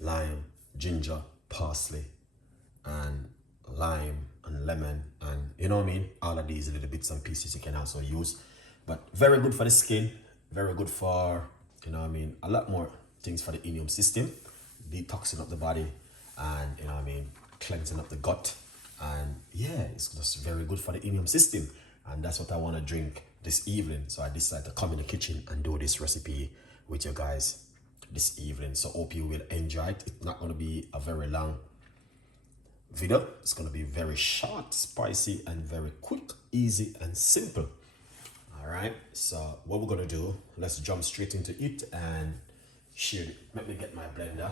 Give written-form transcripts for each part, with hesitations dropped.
lime, ginger, parsley, and lime and lemon, and you know what I mean, all of these little bits and pieces you can also use. But very good for the skin, very good for, you know what I mean, a lot more things for the immune system, detoxing up the body, and you know what I mean, cleansing up the gut. And yeah, it's just very good for the immune system, and that's what I want to drink this evening. So I decided to come in the kitchen and do this recipe with you guys this evening. So hope you will enjoy it. It's not going to be a very long video. It's going to be very short, spicy, and very quick, easy, and simple. All right, so what we're going to do, let's jump straight into it and share it. Let me get my blender.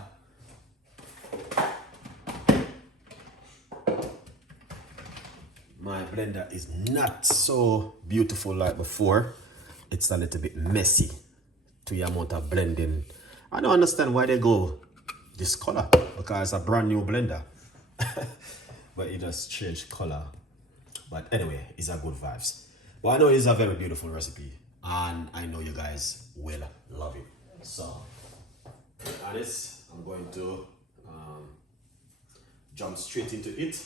My blender is not so beautiful like before. It's a little bit messy to the amount of blending. I don't understand why they go this color, because it's a brand new blender. But it just changed color. But anyway, it's a good vibes. But I know it's a very beautiful recipe, and I know you guys will love it. So, at this, I'm going to jump straight into it.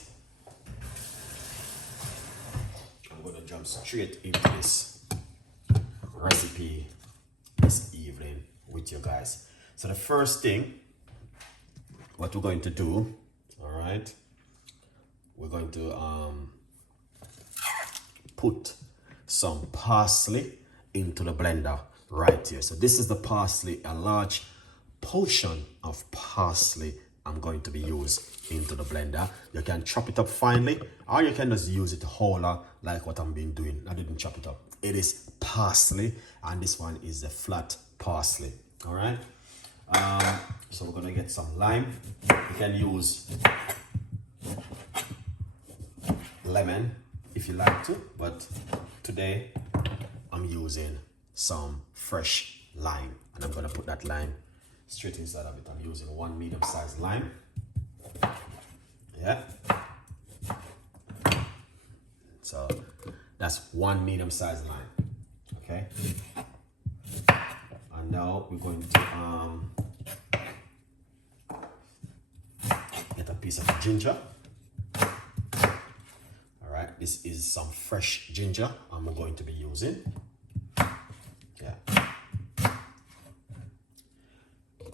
I'm going to jump straight into this recipe this evening with you guys. So the first thing, what we're going to do, all right, we're going to put some parsley into the blender right here. So this is the parsley, a large portion of parsley I'm going to be used into the blender. You can chop it up finely, or you can just use it whole like what I'm been doing. I didn't chop it up. It is parsley, and this one is the flat parsley. All right. So we're gonna get some lime. You can use lemon if you like to, but today I'm using some fresh lime, and I'm gonna put that lime straight inside of it. I'm using one medium-sized lime. Yeah. So that's one medium-sized lime. Okay. And now we're going to get a piece of ginger. All right. This is some fresh ginger I'm going to be using. Yeah.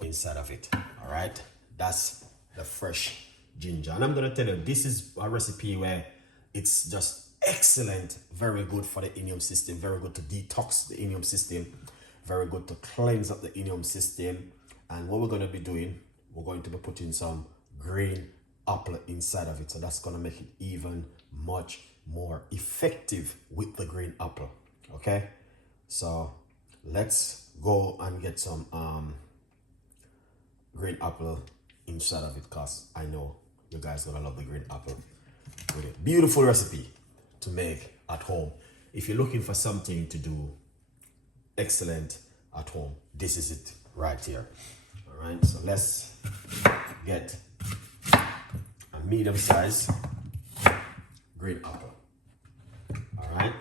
Inside of it. All right, that's the fresh ginger, and I'm gonna tell you, this is a recipe where it's just excellent, very good for the immune system, very good to detox the immune system, very good to cleanse up the immune system. And what we're going to be doing, we're going to be putting some green apple inside of it, so that's going to make it even much more effective with the green apple. Okay, so let's go and get some green apple inside of it, because I know you guys gonna love the green apple with it. Beautiful recipe to make at home. If you're looking for something to do excellent at home, this is it right here. All right, so let's get a medium size green apple. All right.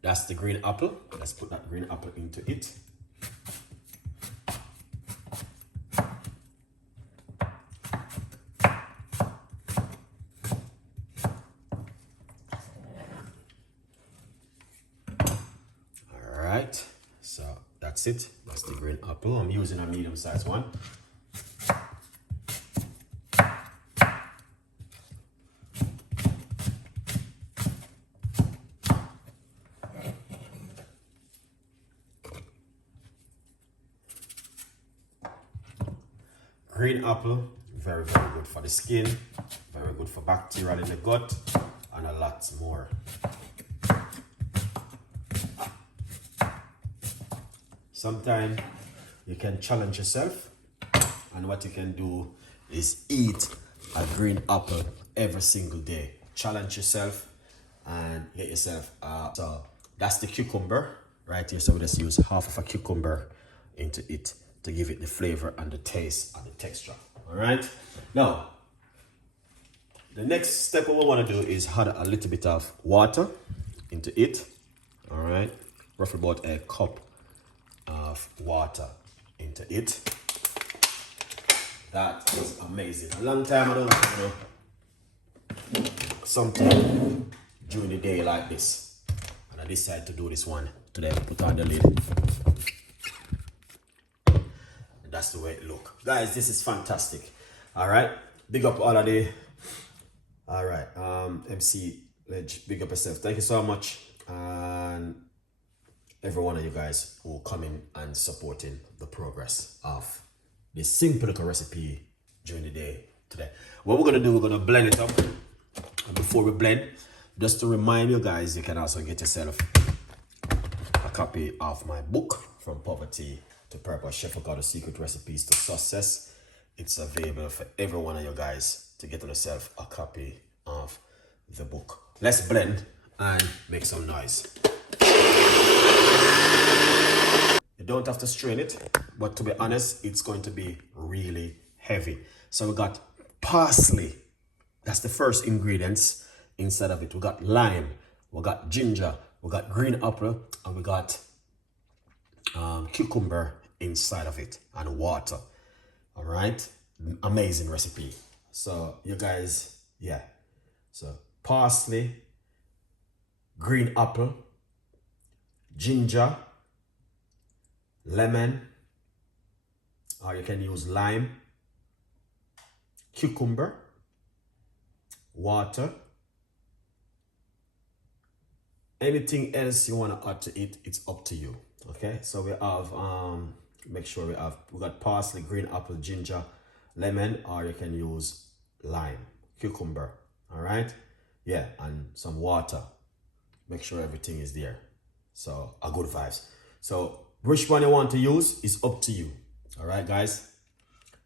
That's the green apple. Let's put that green apple into it. All right, so that's it. That's the green apple. I'm using a medium-sized one. Green apple, very, very good for the skin, very good for bacteria in the gut, and a lot more. Sometimes you can challenge yourself, and what you can do is eat a green apple every single day. Challenge yourself and get yourself so that's the cucumber right here. So we just use half of a cucumber into it to give it the flavor and the taste and the texture. All right, now the next step what we want to do is add a little bit of water into it. All right, roughly about a cup of water into it. That is amazing. A long time I don't something during the day like this, and I decided to do this one today. Put on the lid, and that's the way it look, guys. This is fantastic. All right, big up all of the. All right, MC Ledge, big up yourself. Thank you so much, and every one of you guys who come in and supporting the progress of this simple little recipe during the day today. What we're gonna do, we're gonna blend it up. And before we blend, just to remind you guys, you can also get yourself a copy of my book, From Poverty to Purpose, Chef Ricardo Secret Recipes to Success. It's available for every one of you guys to get yourself a copy of the book. Let's blend and make some noise. You don't have to strain it, but to be honest, it's going to be really heavy. So we got parsley. That's the first ingredients inside of it. We got lime, we got ginger, we got green apple, and we got cucumber inside of it, and water. All right, amazing recipe. So you guys, yeah. So parsley, green apple, ginger, lemon, or you can use lime, cucumber, water, anything else you want to add to it, it's up to you. Okay, so we have make sure we got parsley, green apple, ginger, lemon, or you can use lime, cucumber. All right, yeah, and some water. Make sure everything is there. So a good vibes. So which one you want to use is up to you. All right, guys,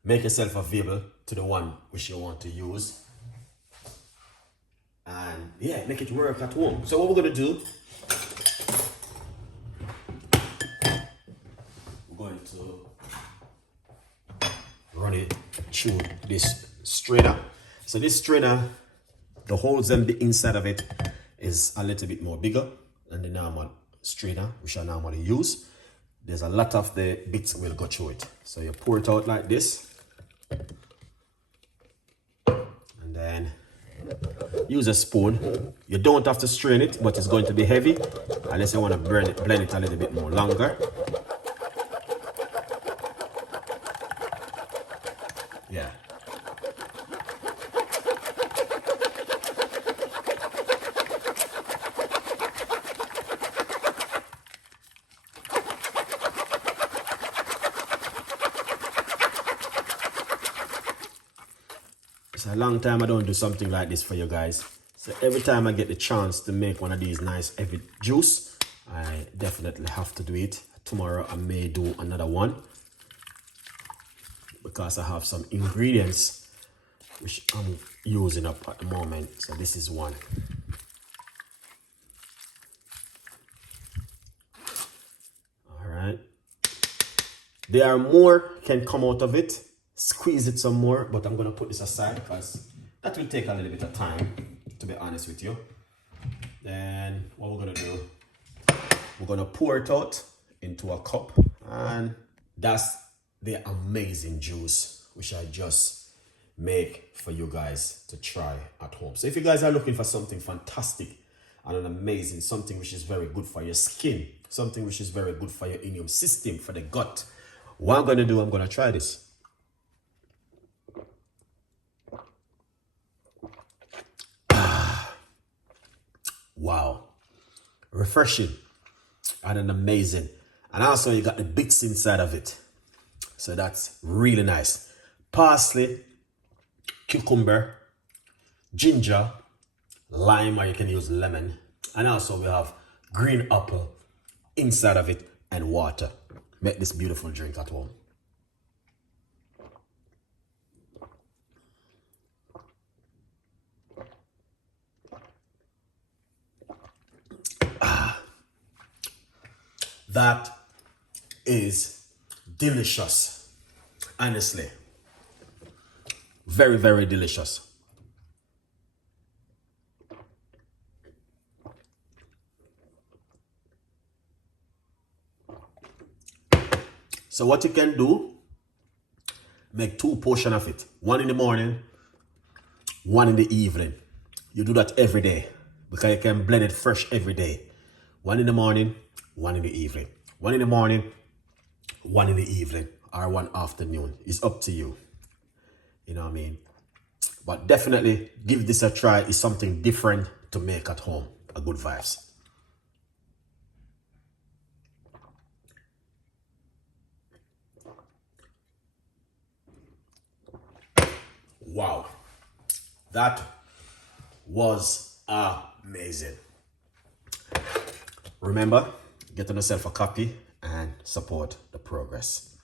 make yourself available to the one which you want to use. And yeah, make it work at home. So what we're gonna do, we're going to run it through this strainer. So this strainer, the holes and the inside of it is a little bit more bigger than the normal strainer which I normally use. There's a lot of the bits will go through it. So you pour it out like this, and then use a spoon. You don't have to strain it, but it's going to be heavy unless you want to blend it a little bit more longer. Yeah. It's a long time I don't do something like this for you guys. So every time I get the chance to make one of these nice heavy juice, I definitely have to do it. Tomorrow I may do another one because I have some ingredients which I'm using up at the moment. So this is one. All right. There are more can come out of it. Squeeze it some more, but I'm gonna put this aside because that will take a little bit of time, to be honest with you. Then what we're gonna do, we're gonna pour it out into a cup, and that's the amazing juice which I just make for you guys to try at home. So if you guys are looking for something fantastic and an amazing, something which is very good for your skin, something which is very good for your immune system, for the gut, what I'm gonna do, I'm gonna try this. Wow, refreshing and an amazing, and also you got the bits inside of it, so that's really nice. Parsley, cucumber, ginger, lime, or you can use lemon, and also we have green apple inside of it and water. Make this beautiful drink at home. That is delicious, honestly. Very, very delicious. So what you can do, make 2 portions of it. One in the morning, one in the evening. You do that every day because you can blend it fresh every day. One in the morning, one in the evening. One in the morning, one in the evening, or one afternoon. It's up to you. You know what I mean? But definitely give this a try. It's something different to make at home. A good vibes. Wow. That was amazing. Remember, get on yourself a copy and support the progress.